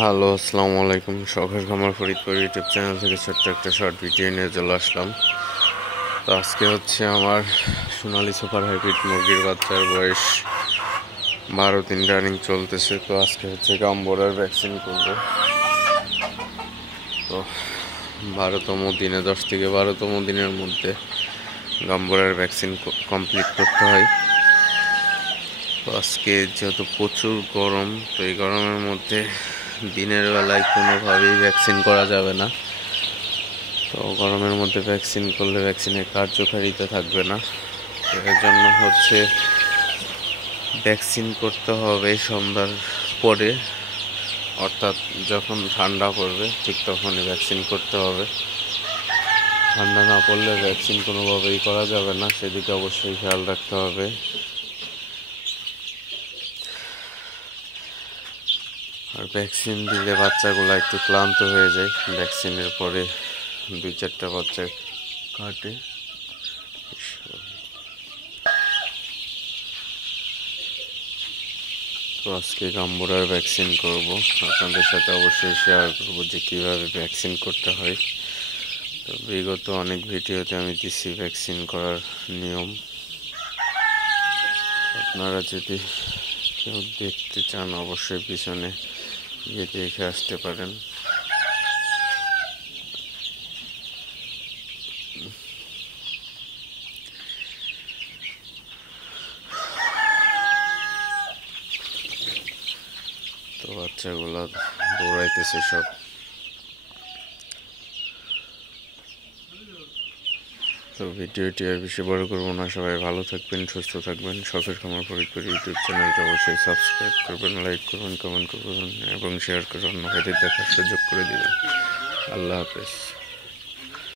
Hello, আসসালামু আলাইকুম। শখের খামার ফরিদপুর ইউটিউব চ্যানেল থেকে ছোট্ট একটা শর্ট ভিডিও নিয়ে চলে আসলাম। তো আজকে হচ্ছে আমার সোনালি সুপার হাইব্রিড মুরগির বাচ্চার বয়স 12 দিন রানিং চলতেছে। তো আজকে হচ্ছে গাম্বরার ভ্যাকসিন করবো। তো 12তম দিনে 10 থেকে 12তম দিনের মধ্যে গাম্বরার ভ্যাকসিন কমপ্লিট করতে হয়। তো আজকে যেহেতু প্রচুর গরম, তো এই গরমের মধ্যে দিনের বেলায় কোনোভাবেই ভ্যাকসিন করা যাবে না। তো গরমের মধ্যে ভ্যাকসিন করলে ভ্যাকসিনের কার্যকারিতা থাকবে না। তো এর জন্য হচ্ছে ভ্যাকসিন করতে হবে সন্ধ্যার পরে, অর্থাৎ যখন ঠান্ডা পড়বে ঠিক তখনই ভ্যাকসিন করতে হবে। ঠান্ডা না পড়লে ভ্যাকসিন কোনোভাবেই করা যাবে না, সেদিকে অবশ্যই খেয়াল রাখতে হবে। আর ভ্যাকসিন দিলে বাচ্চাগুলো একটু ক্লান্ত হয়ে যায়, ভ্যাকসিনের পরে 2-4টা বাচ্চা কাটে। তো আজকে গাম্বুরার ভ্যাকসিন করব, আপনাদের সাথে অবশ্যই শেয়ার করবো যে কীভাবে ভ্যাকসিন করতে হয়। তো বিগত অনেক ভিডিওতে আমি দিচ্ছি ভ্যাকসিন করার নিয়ম। আপনারা যদি কেউ দেখতে চান অবশ্যই পিছনে গিয়ে দেখে আসতে পারেন। তো বাচ্চাগুলো দৌড়াইতেছে সব। তো ভিডিওটি আর বেশি বড় করবো না, সবাই ভালো থাকবেন, সুস্থ থাকবেন। শখের খামার ফরিদপুর ইউটিউব চ্যানেলটা অবশ্যই সাবস্ক্রাইব করবেন, লাইক করবেন, কমেন্ট করবেন এবং শেয়ার করে অন্য ভাইদের দেখার সুযোগ করে দেবেন। আল্লাহ হাফেজ।